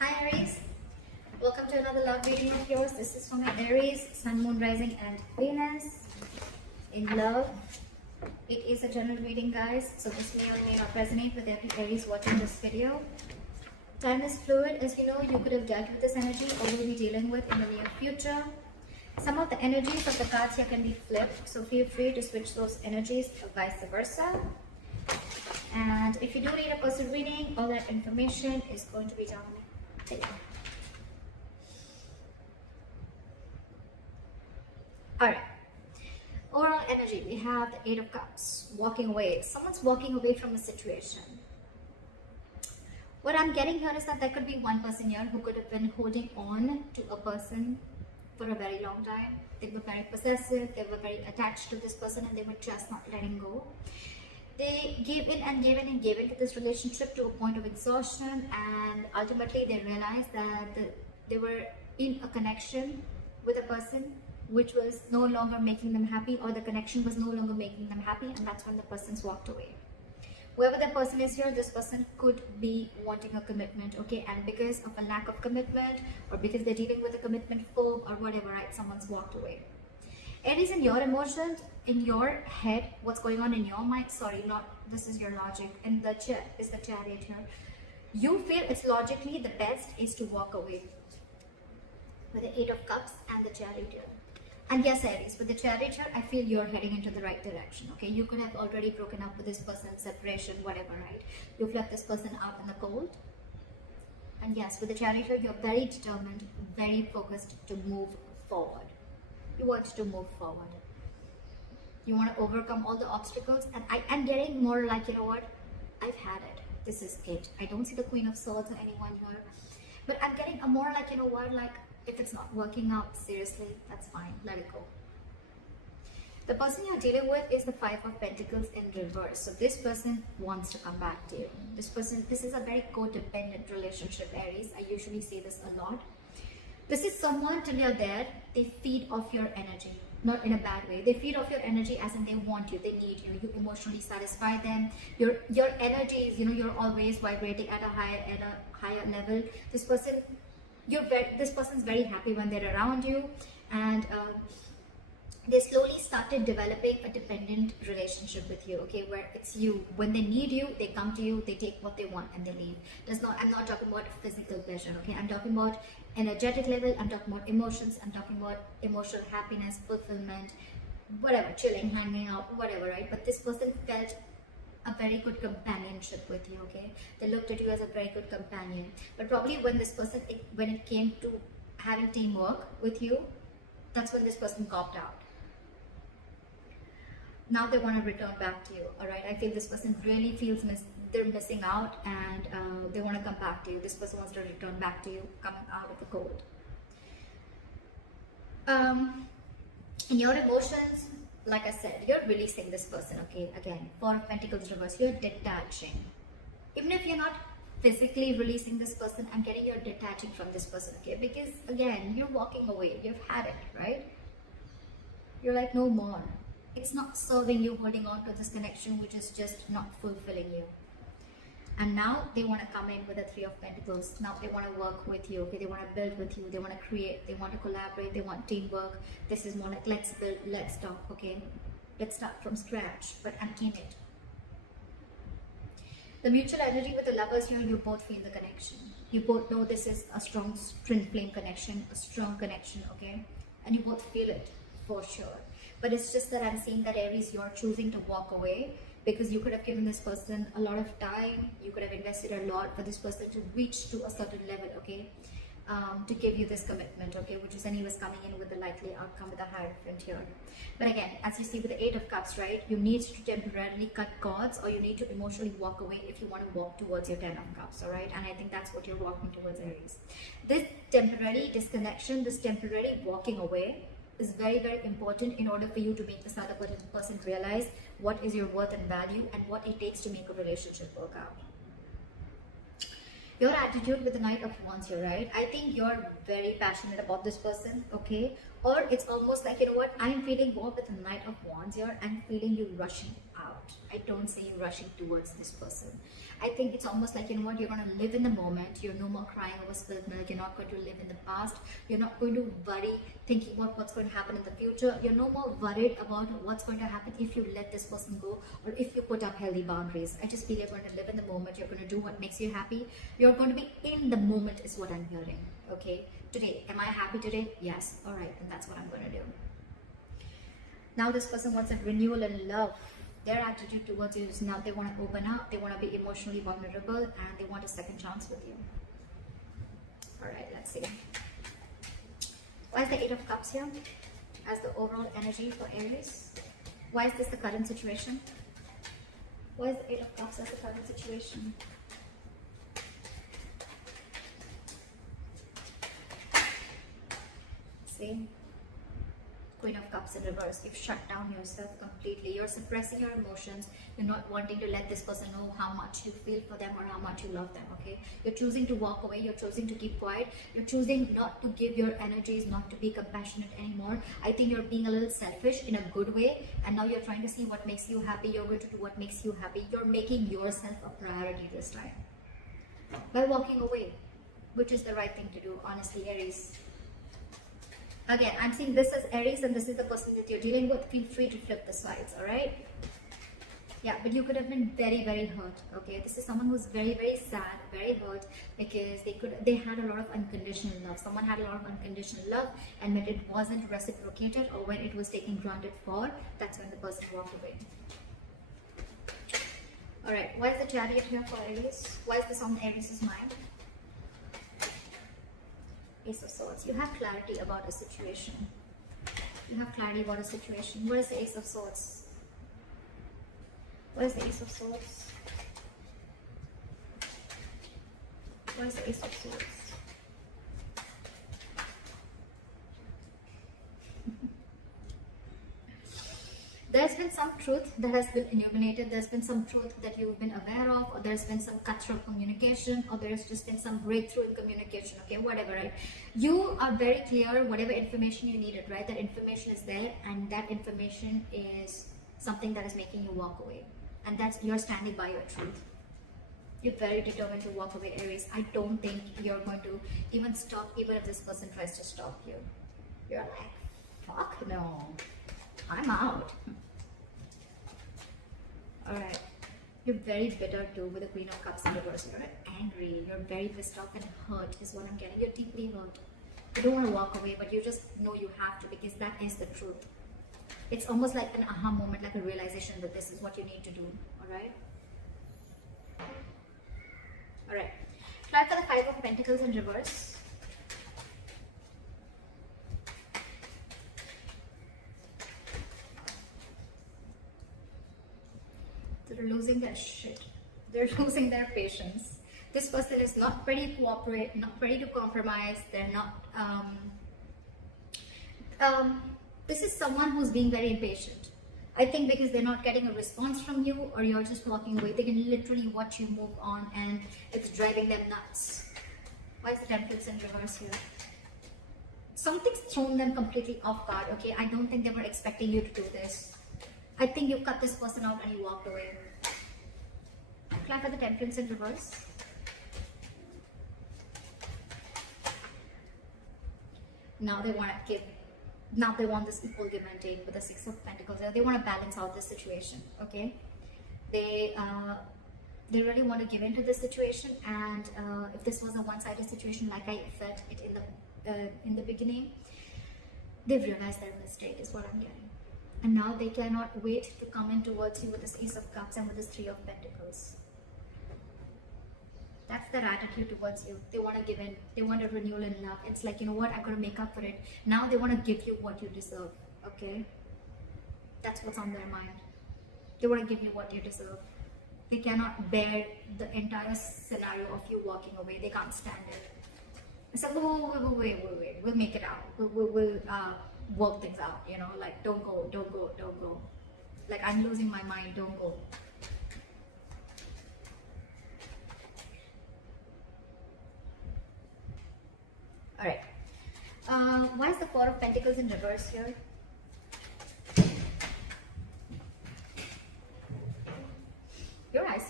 Hi Aries, welcome to another love reading of yours. This is for my Aries, Sun, Moon, Rising and Venus in love. It is a general reading, guys, so this may or may not resonate with every Aries watching this video. Time is fluid, as you know. You could have dealt with this energy or will be dealing with in the near future. Some of the energies of the cards here can be flipped, so feel free to switch those energies or vice versa. And if you do need a personal reading, all that information is going to be down below. Alright, overall energy, we have the Eight of Cups, walking away. Someone's walking away from a situation. What I'm getting here is that there could be one person here who could have been holding on to a person for a very long time. They were very possessive, they were very attached to this person, and they were just not letting go. They gave in and gave in and gave into this relationship to a point of exhaustion, and ultimately they realized that they were in a connection with a person which was no longer making them happy, or the connection was no longer making them happy, and that's when the person's walked away. Whoever the person is here, this person could be wanting a commitment, okay, and because of a lack of commitment, or because they're dealing with a commitment phobe or whatever, right, someone's walked away. Aries, in your emotions, in your head, what's going on in your mind, sorry, not this is your logic, and the Chariot here. You feel it's logically the best is to walk away with the Eight of Cups and the Chariot here. And yes, Aries, with the Chariot here, I feel you're heading into the right direction, okay? You could have already broken up with this person, separation, whatever, right? You've left this person out in the cold. And yes, with the Chariot here, you're very determined, very focused to move forward. You want to move forward. You want to overcome all the obstacles, and I'm getting more like, you know what, I've had it. This is it. I don't see the Queen of Swords or anyone here, but I'm getting a more like, you know what, like if it's not working out, seriously, that's fine. Let it go. The person you're dealing with is the Five of Pentacles in reverse. So this person wants to come back to you. This is a very codependent relationship, Aries. I usually say this a lot. This is someone, till you're there, they feed off your energy, not in a bad way. They feed off your energy as in they want you, they need you, you emotionally satisfy them. Your energy is, you know, you're always vibrating at a higher level. This person's very happy when they're around you, and they slowly started developing a dependent relationship with you, okay, where it's you. When they need you, they come to you, they take what they want and they leave. I'm not talking about physical pleasure, okay? I'm talking about energetic level, I'm talking about emotions, I'm talking about emotional happiness, fulfillment, whatever, chilling, hanging out, whatever, right? But this person felt a very good companionship with you, okay? They looked at you as a very good companion. But probably when this person, when it came to having teamwork with you, that's when this person copped out. Now they want to return back to you, all right? I feel this person really feels they're missing out, and they want to come back to you. This person wants to return back to you, coming out of the cold. In your emotions, like I said, you're releasing this person, okay? Again, Four of Pentacles reverse, you're detaching. Even if you're not physically releasing this person, I'm getting you're detaching from this person, okay? Because again, you're walking away, you've had it, right? You're like, no more. It's not serving you, holding on to this connection which is just not fulfilling you. And now they want to come in with the Three of Pentacles. Now they want to work with you, okay? They want to build with you, they want to create, they want to collaborate, they want teamwork. This is more like, let's build, let's talk, okay? Let's start from scratch, but I'm in it. The mutual energy with the lovers here, you both feel the connection. You both know this is a strong twin flame connection, a strong connection, okay? And you both feel it for sure. But it's just that I'm seeing that, Aries, you're choosing to walk away because you could have given this person a lot of time. You could have invested a lot for this person to reach to a certain level, okay? To give you this commitment, okay? Which is anyways coming in with the likely outcome with the Hierophant here. But again, as you see with the Eight of Cups, right? You need to temporarily cut cords, or you need to emotionally walk away if you want to walk towards your Ten of Cups, all right? And I think that's what you're walking towards, Aries. This temporary disconnection, this temporary walking away is very, very important in order for you to make this other person realize what is your worth and value and what it takes to make a relationship work out. Your attitude with the Knight of Wands here, right? I think you're very passionate about this person, okay? Or it's almost like, you know what, I'm feeling more with the Knight of Wands here. I'm feeling you rushing out. out. I don't see you rushing towards this person. I think it's almost like, you know what, you're going to live in the moment. You're no more crying over spilled milk. You're not going to live in the past. You're not going to worry thinking about what's going to happen in the future. You're no more worried about what's going to happen if you let this person go, or if you put up healthy boundaries. I just feel you're going to live in the moment. You're going to do what makes you happy. You're going to be in the moment is what I'm hearing. Okay, today, am I happy today? Yes. All right, and that's what I'm going to do. Now this person wants a renewal in love. Their attitude towards you is now they want to open up, they want to be emotionally vulnerable, and they want a second chance with you. Alright, let's see. Why is the Eight of Cups here as the overall energy for Aries? Why is this the current situation? Why is the Eight of Cups as the current situation? See? Queen of Cups in reverse. You've shut down yourself completely. You're suppressing your emotions. You're not wanting to let this person know how much you feel for them or how much you love them, okay? You're choosing to walk away. You're choosing to keep quiet. You're choosing not to give your energies, not to be compassionate anymore. I think you're being a little selfish in a good way, and now you're trying to see what makes you happy. You're going to do what makes you happy. You're making yourself a priority this time by walking away, which is the right thing to do, honestly, Aries. Again, I'm seeing this as Aries and this is the person that you're dealing with. Feel free to flip the sides, alright? Yeah, but you could have been very, very hurt, okay? This is someone who's very, very sad, very hurt, because they had a lot of unconditional love. Someone had a lot of unconditional love, and when it wasn't reciprocated or when it was taken granted for, that's when the person walked away. Alright, why is the Chariot here for Aries? Why is this on Aries' mind? Ace of Swords. You have clarity about a situation. You have clarity about a situation. Where is the Ace of Swords? Where is the Ace of Swords? Where is the Ace of Swords? There's been some truth that has been illuminated. There's been some truth that you've been aware of, or there's been some cutthroat communication, or there's just been some breakthrough in communication, okay, whatever, right? You are very clear, whatever information you needed, right? That information is there, and that information is something that is making you walk away. And that's, you're standing by your truth. You're very determined to walk away, Aries. I don't think you're going to even stop, even if this person tries to stop you. You're like, fuck no, I'm out. Alright, you're very bitter too with the Queen of Cups in reverse. You're angry, you're very pissed off and hurt is what I'm getting. You're deeply hurt. You don't want to walk away, but you just know you have to, because that is the truth. It's almost like an aha moment, like a realization that this is what you need to do. Alright? Alright. Try for the Five of Pentacles in reverse. They're losing their shit. They're losing their patience. This person is not ready to cooperate, not ready to compromise. They're not. This is someone who's being very impatient. I think because they're not getting a response from you, or you're just walking away. They can literally watch you move on, and it's driving them nuts. Why is the Temperance in reverse here? Something's thrown them completely off guard. Okay, I don't think they were expecting you to do this. I think you cut this person out and you walked away. Apply for the Temperance in reverse. Now they want to give. Now they want this equal give and take with the Six of Pentacles. They want to balance out this situation. Okay, they really want to give into this situation. And if this was a one-sided situation, like I felt it in the beginning, they've realized their mistake is what I'm getting. And now they cannot wait to come in towards you with this Ace of Cups and with this Three of Pentacles. That's their attitude towards you. They want to give in. They want a renewal in love. It's like, you know what, I'm going to make up for it. Now they want to give you what you deserve. Okay? That's what's on their mind. They want to give you what you deserve. They cannot bear the entire scenario of you walking away. They can't stand it. It's like, wait. We'll make it out. We'll work things out, you know, like don't go. Like, I'm losing my mind, don't go. Alright. Why is the Four of Pentacles in reverse here?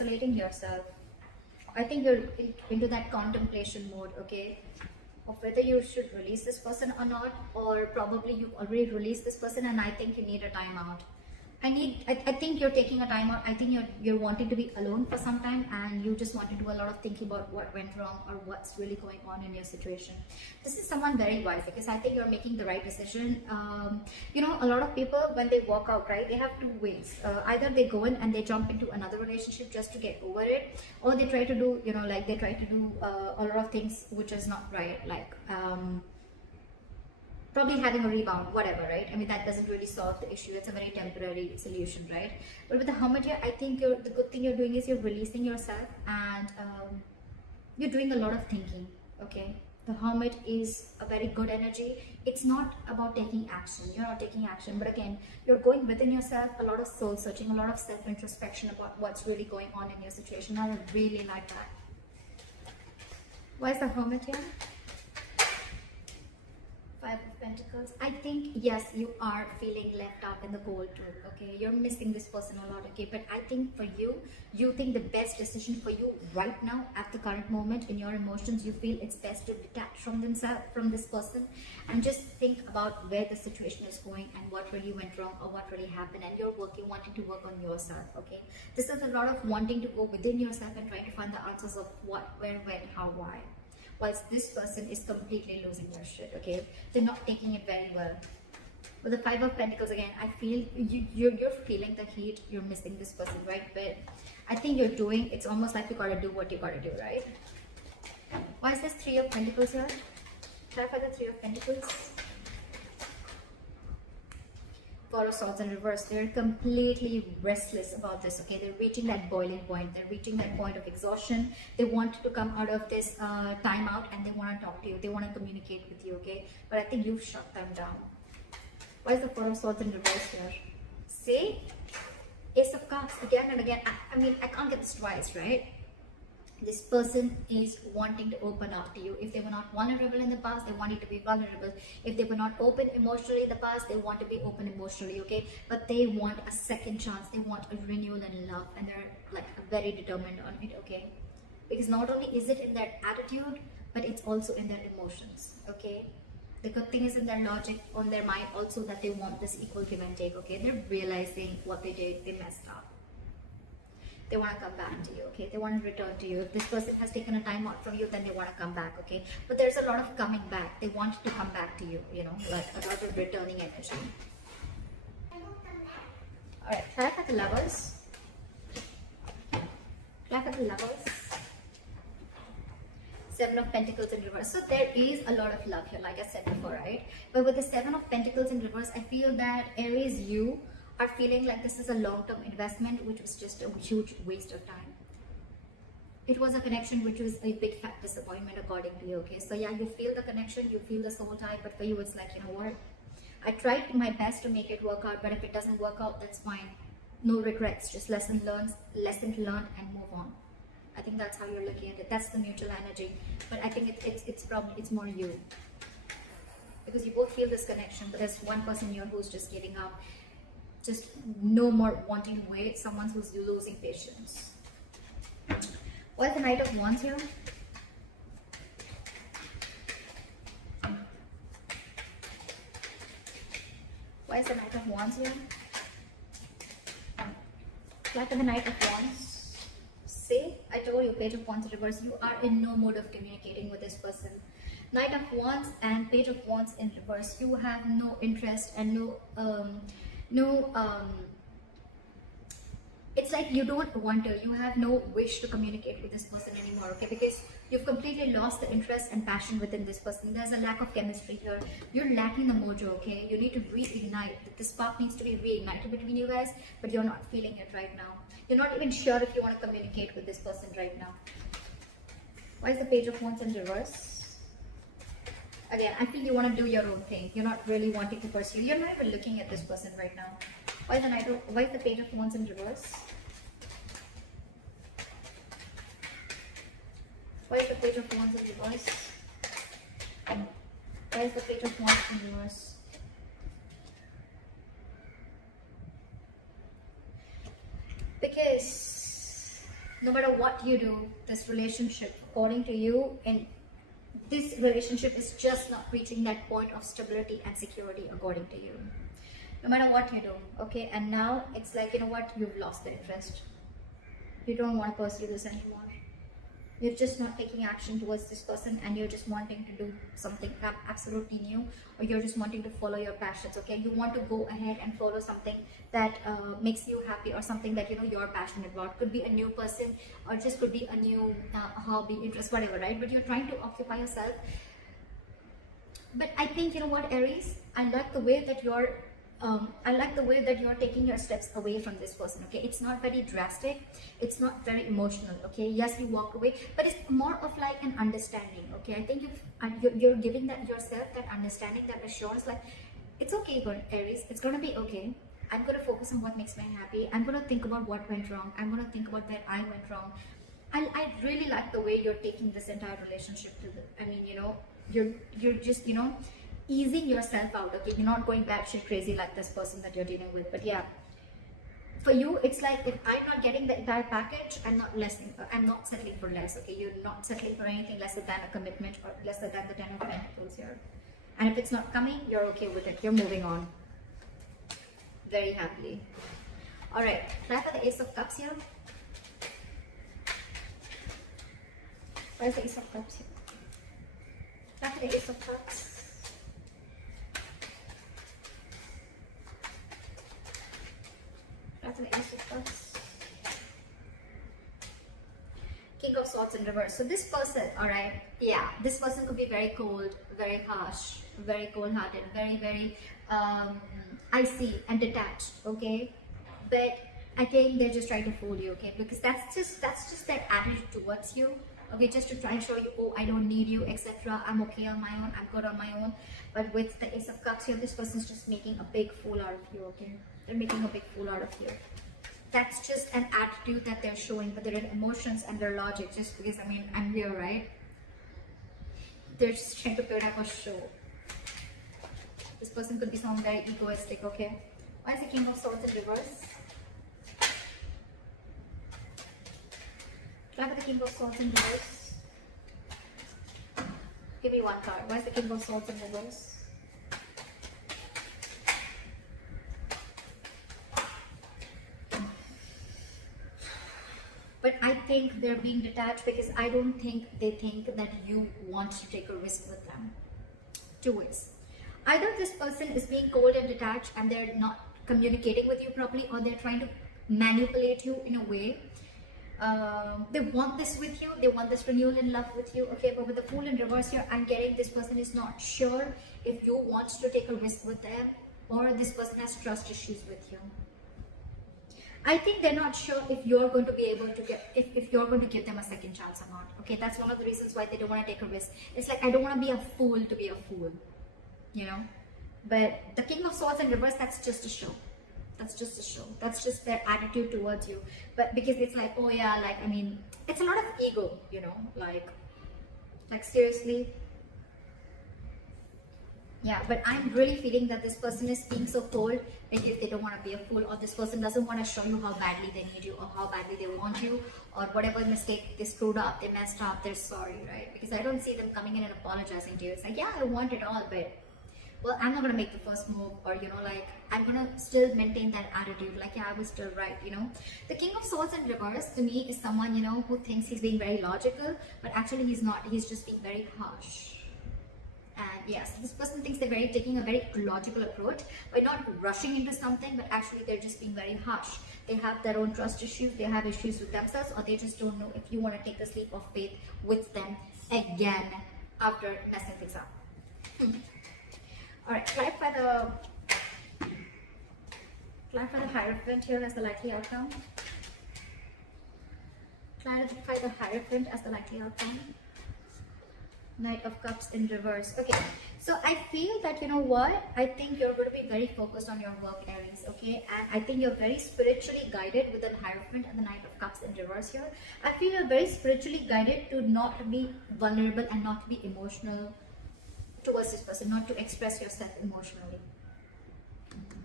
isolating yourself. I think you're into that contemplation mode, okay, of whether you should release this person or not, or probably you've already released this person and I think you need a timeout. I think you're taking a time out. I think you're wanting to be alone for some time, and you just want to do a lot of thinking about what went wrong or what's really going on in your situation. This is someone very wise, because I think you're making the right decision. You know, a lot of people, when they walk out, right, they have two ways. Either they go in and they jump into another relationship just to get over it, or they try to do, you know, like they try to do a lot of things which is not right, like probably having a rebound, whatever, right? I mean, that doesn't really solve the issue. It's a very temporary solution, right? But with the Hermit here, I think the good thing you're doing is you're releasing yourself, and you're doing a lot of thinking, okay? The Hermit is a very good energy. It's not about taking action. You're not taking action, but again, you're going within yourself, a lot of soul searching, a lot of self-introspection about what's really going on in your situation. I really like that. Why is the Hermit here? Five of Pentacles. I think, yes, you are feeling left out in the cold too, okay? You're missing this person a lot, okay? But I think for you, you think the best decision for you right now, at the current moment, in your emotions, you feel it's best to detach from this person, and just think about where the situation is going and what really went wrong or what really happened, and you're wanting to work on yourself, okay? This is a lot of wanting to go within yourself and trying to find the answers of what, where, when, how, why. Whilst this person is completely losing their shit, okay? They're not taking it very well. With the Five of Pentacles, again, I feel you're feeling the heat. You're missing this person, right? But I think you're doing, it's almost like you gotta do what you gotta do, right? Why is this Three of Pentacles here? Clarify the Three of Pentacles. Four of Swords in reverse. They're completely restless about this, okay? They're reaching that boiling point. They're reaching that point of exhaustion. They want to come out of this timeout, and they want to talk to you. They want to communicate with you, okay? But I think you've shut them down. Why is the Four of Swords in reverse here? See? Ace of Cups again and again. I mean, I can't get this twice, right? This person is wanting to open up to you. If they were not vulnerable in the past, they wanted to be vulnerable. If they were not open emotionally in the past, they want to be open emotionally, okay? But they want a second chance. They want a renewal and love, and they're like very determined on it, okay? Because not only is it in their attitude, but it's also in their emotions, okay? The good thing is in their logic, on their mind also, that they want this equal give and take, okay? They're realizing what they did, they messed up. They want to come back to you, okay? They want to return to you. If this person has taken a time out from you, then they want to come back, okay? But there's a lot of coming back. They want to come back to you, you know, like a lot of returning energy. Alright, clap at the Lovers. Clap at the Lovers. Seven of Pentacles in reverse. So there is a lot of love here, like I said before, right? But with the Seven of Pentacles in reverse, I feel that Aries, you are feeling like this is a long-term investment, which was just a huge waste of time. It was a connection which was a big fat disappointment according to you, okay? So yeah, you feel the connection, you feel the soul tie, but for you it's like, you know what? I tried my best to make it work out, but if it doesn't work out, that's fine. No regrets, just lesson learned and move on. I think that's how you're looking at it. That's the mutual energy. But I think it's more you. Because you both feel this connection, but there's one person here who's just giving up. Just no more wanting to wait. Someone who's losing patience. What's the Knight of Wands here? Why is the Knight of Wands here? Like the Knight of Wands. See, I told you, Page of Wands in reverse. You are in no mode of communicating with this person. Knight of Wands and Page of Wands in reverse. You have no interest and it's like you don't want to, you have no wish to communicate with this person anymore, okay? Because you've completely lost the interest and passion within this person. There's a lack of chemistry here. You're lacking the mojo, okay? You need to reignite. The spark needs to be reignited between you guys, but you're not feeling it right now. You're not even sure if you want to communicate with this person right now. Why is the Page of Wands in reverse? Again, I feel you want to do your own thing. You're not really wanting to pursue. You're not even looking at this person right now. Why is the Page of Wands in reverse? Why is the Page of Wands in reverse? Why is the Page of Wands in reverse? Because no matter what you do, this relationship, according to you, and this relationship is just not reaching that point of stability and security according to you. No matter what you do, okay? And now it's like, you know what? You've lost the interest. You don't want to pursue this anymore. You're just not taking action towards this person, and you're just wanting to do something absolutely new, or you're just wanting to follow your passions, okay? You want to go ahead and follow something that makes you happy, or something that, you know, you're passionate about. Could be a new person, or just could be a new hobby, interest, whatever, right? But you're trying to occupy yourself. But I think, you know what, Aries, I like the way that you're taking your steps away from this person, okay? It's not very drastic, it's not very emotional, okay? Yes, you walk away, but it's more of like an understanding, okay? I think you're giving that yourself that understanding, that assurance, like, it's okay, Aries, it's gonna be okay. I'm gonna focus on what makes me happy. I'm gonna think about what went wrong. I'm gonna think about where I went wrong. I really like the way you're taking this entire relationship to the, I mean, you know, you're just, you know, easing yourself out, okay? You're not going batshit crazy like this person that you're dealing with. But yeah, for you, it's like, if I'm not getting the entire package, I'm not settling for less, okay? You're not settling for anything lesser than a commitment, or lesser than the 10 of Pentacles here. And if it's not coming, you're okay with it. You're moving on very happily. All right, try for the Ace of Cups here. Where's the Ace of Cups here? Try for the Ace of Cups. That's an Ace of Cups. King of Swords in reverse. So this person, all right, yeah, this person could be very cold, very harsh, very cold-hearted, very icy and detached, okay? But I think they're just trying to fool you, okay? Because that's just their attitude towards you, okay? Just to try and show you, oh, I don't need you, etc. I'm okay on my own. I'm good on my own. But with the Ace of Cups here, this person's just making a big fool out of you, okay? They're making a big fool out of you. That's just an attitude that they're showing, but their emotions and their logic, just because, I mean, I'm here, right? They're just trying to put up a show. This person could be someone very egoistic, okay? Why is the King of Swords in reverse? Try for the King of Swords in reverse. Give me one card. Why is the King of Swords in reverse? But I think they're being detached because I don't think they think that you want to take a risk with them. Two ways. Either this person is being cold and detached and they're not communicating with you properly, or they're trying to manipulate you in a way. They want this with you, they want this renewal in love with you, okay? But with the Fool in reverse here, I'm getting this person is not sure if you want to take a risk with them, or this person has trust issues with you. I think they're not sure if you're going to be able to get, if you're going to give them a second chance or not, okay? That's one of the reasons why they don't want to take a risk. It's like, I don't want to be a fool to be a fool, you know? But the King of Swords in reverse, that's just a show. That's just a show. That's just their attitude towards you. But because it's like, oh yeah, like, I mean, it's a lot of ego, you know, like seriously. Yeah, but I'm really feeling that this person is being so cold because they don't want to be a fool, or this person doesn't want to show you how badly they need you, or how badly they want you, or whatever mistake they screwed up, they messed up, they're sorry, right? Because I don't see them coming in and apologizing to you. It's like, yeah, I want it all, but, well, I'm not going to make the first move, or, you know, like, I'm going to still maintain that attitude, like, yeah, I was still right, you know. The King of Swords in reverse, to me, is someone, you know, who thinks he's being very logical, but actually he's not. He's just being very harsh. And yes, this person thinks they're taking a very logical approach by not rushing into something, but actually they're just being very harsh. They have their own trust issues, they have issues with themselves, or they just don't know if you want to take the leap of faith with them again after messing things up. Alright, try for the Hierophant here as the likely outcome. Clarify the Hierophant as the likely outcome. Knight of Cups in reverse. Okay, so I feel that, you know what, I think you're going to be very focused on your work, Aries, okay? And I think you're very spiritually guided with the Hierophant and the Knight of Cups in reverse here. I feel you're very spiritually guided to not be vulnerable and not to be emotional towards this person, not to express yourself emotionally.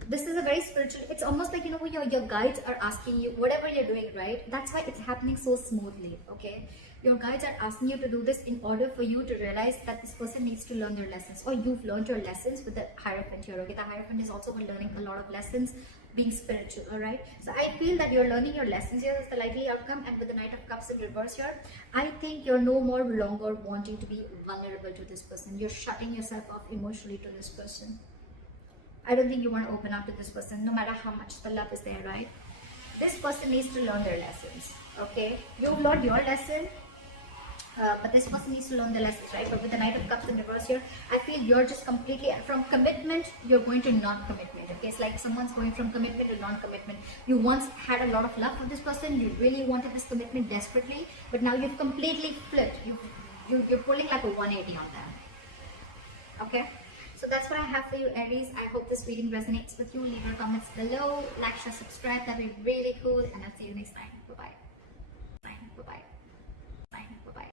this is a very spiritual, it's almost like, you know, your guides are asking you, whatever you're doing, right? That's why it's happening so smoothly, okay? Your guides are asking you to do this in order for you to realize that this person needs to learn their lessons, or you've learned your lessons with the Hierophant here, okay? The Hierophant is also learning a lot of lessons, being spiritual, all right? So I feel that you're learning your lessons here. That's the likely outcome. And with the Knight of Cups in reverse here, I think you're no more longer wanting to be vulnerable to this person. You're shutting yourself off emotionally to this person. I don't think you want to open up to this person, no matter how much the love is there, right? This person needs to learn their lessons, okay? You've learned your lesson, but this person needs to learn the lessons, right? But with the Knight of Cups in reverse here, I feel you're just completely, from commitment, you're going to non-commitment, okay? It's like someone's going from commitment to non-commitment. You once had a lot of love for this person, you really wanted this commitment desperately, but now you've completely flipped. You're pulling like a 180 on them, okay? So that's what I have for you, Aries. I hope this reading resonates with you. Leave your comments below, like, share, subscribe. That'd be really cool. And I'll see you next time. Bye-bye.